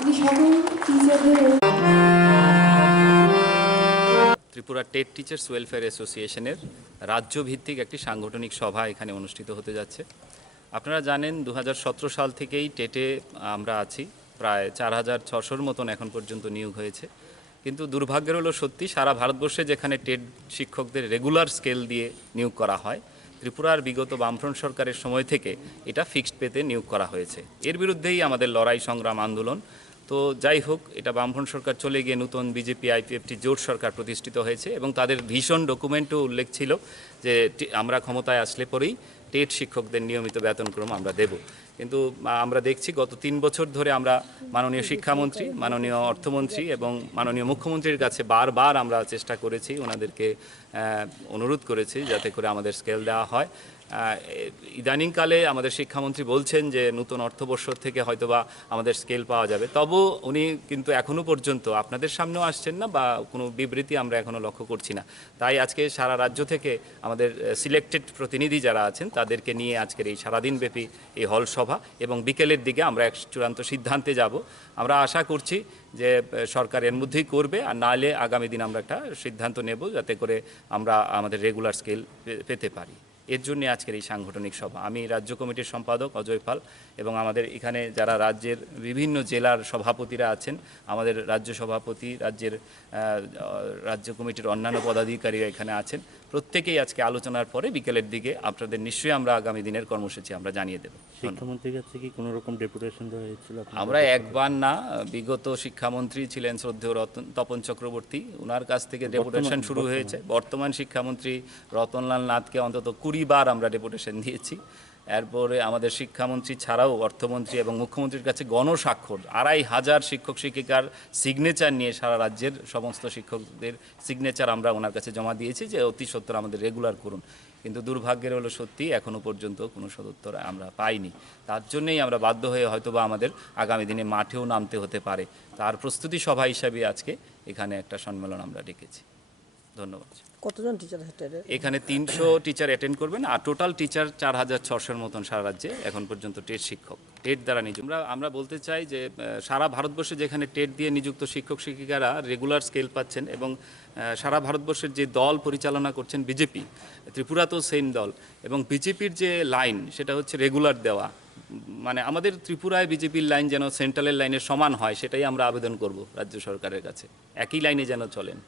আমি সকল টিচারদের ত্রিপুরা টেট টিচার্স ওয়েলফেয়ার অ্যাসোসিয়েশনের রাজ্যভিত্তিক একটি সাংগঠনিক সভা এখানে অনুষ্ঠিত হতে যাচ্ছে। আপনারা জানেন 2017 সাল থেকেই টেটে আমরা আছি, প্রায় 4600-র মতন এখন পর্যন্ত নিয়োগ হয়েছে। কিন্তু দুর্ভাগ্যের হলো সত্যি, সারা ভারতবর্ষে যেখানে টেট শিক্ষকদের রেগুলার স্কেল দিয়ে নিয়োগ করা হয়, ত্রিপুরার বিগত বামফ্রন্ট সরকারের সময় থেকে এটা ফিক্সড পেতে নিয়োগ করা হয়েছে। এর বিরুদ্ধেই আমাদের লড়াই সংগ্রাম আন্দোলন। তো যাই হোক, এটা বামফ্রন্ট সরকার চলে গিয়ে নতুন বিজেপি আইপিএফটি জোট সরকার প্রতিষ্ঠিত হয়েছে এবং তাদের ভীষণ ডকুমেন্টও উল্লেখ ছিল যে আমরা ক্ষমতায় আসলে পরেই টেট শিক্ষকদের নিয়মিত বেতনক্রম আমরা দেব। কিন্তু আমরা দেখছি গত 3 বছর ধরে আমরা মাননীয় শিক্ষামন্ত্রী, মাননীয় অর্থমন্ত্রী এবং মাননীয় মুখ্যমন্ত্রীর কাছে বারবার আমরা চেষ্টা করেছি, ওনাদেরকে অনুরোধ করেছি যাতে করে আমাদের স্কেল দেওয়া হয়। ইদানিংকালে আমাদের শিক্ষামন্ত্রী বলছেন যে নতুন অর্থবর্ষ থেকে হয়তোবা আমাদের স্কেল পাওয়া যাবে, তবু উনি কিন্তু এখনও পর্যন্ত আপনাদের সামনেও আসছেন না বা কোনো বিবৃতি আমরা এখনও লক্ষ্য করছি না। তাই আজকে সারা রাজ্য থেকে আমাদের সিলেক্টেড প্রতিনিধি যারা আছেন তাদেরকে নিয়ে আজকের এই সারাদিনব্যাপী এই হল সভা এবং বিকেলের দিকে আমরা এক চূড়ান্ত সিদ্ধান্তে যাব। আমরা আশা করছি যে সরকার এর মধ্যেই করবে, আর নাহলে আগামী দিন আমরা একটা সিদ্ধান্ত নেব যাতে করে আমরা আমাদের রেগুলার স্কেল পেতে পারি। এর জন্য আজকের এই সাংগঠনিক সভা। আমি রাজ্য কমিটির সম্পাদক অজয় পাল এবং আমাদের এখানে যারা রাজ্যের বিভিন্ন জেলার সভাপতিরা আছেন, আমাদের রাজ্য সভাপতি, রাজ্য কমিটির অন্যান্য পদাধিকারীরা এখানে আছেন, প্রত্যেকেই আজকে আলোচনার পরে বিকেলের দিকে আপনাদের নিশ্চয়ই আমরা আগামী দিনের কর্মসূচি আমরা জানিয়ে দেব। শিক্ষামন্ত্রীর কাছে কি কোনো রকম ডেপুটেশন দেওয়া হয়েছিল? আমরা একবার না, বিগত শিক্ষামন্ত্রী ছিলেন শ্রদ্ধেয় তপন চক্রবর্তী, ওনার কাছ থেকে ডেপুটেশন শুরু হয়েছে। বর্তমান শিক্ষামন্ত্রী রতনলাল নাথকে অন্তত 20 বার আমরা ডেপুটেশন দিয়েছি। এরপরে আমাদের শিক্ষামন্ত্রী ছাড়াও অর্থমন্ত্রী এবং মুখ্যমন্ত্রীর কাছে গণস্বাক্ষর 2500 শিক্ষক শিক্ষিকার সিগনেচার নিয়ে সারা রাজ্যের সমস্ত শিক্ষকদের সিগনেচার আমরা ওনার কাছে জমা দিয়েছি যে অতি সত্বর আমাদের রেগুলার করুন। কিন্তু দুর্ভাগ্যের হলো সত্যি এখনও পর্যন্ত কোনো সদুত্তর আমরা পাইনি। তার জন্যই আমরা বাধ্য হয়ে হয়তোবা আমাদের আগামী দিনে মাঠেও নামতে হতে পারে। তার প্রস্তুতি সভা হিসাবে আজকে এখানে একটা সম্মেলন আমরা ডেকেছি। ধন্যবাদ। কতজন টিচার এখানে 300 টিচার অ্যাটেন্ড করবেন, আর টোটাল টিচার 4600-এর মতন সারা রাজ্যে এখন পর্যন্ত টেট শিক্ষক, টেট দ্বারা নিযুক্ত। আমরা বলতে চাই যে সারা ভারতবর্ষে যেখানে টেট দিয়ে নিযুক্ত শিক্ষক শিক্ষিকারা রেগুলার স্কেল পাচ্ছেন এবং সারা ভারতবর্ষের যে দল পরিচালনা করছেন বিজেপি, ত্রিপুরাতেও সেম দল, এবং বিজেপির যে লাইন সেটা হচ্ছে রেগুলার দেওয়া, মানে আমাদের ত্রিপুরায় বিজেপির লাইন যেন সেন্ট্রালের লাইনের সমান হয়, সেটাই আমরা আবেদন করব রাজ্য সরকারের কাছে, একই লাইনে যেন চলেন।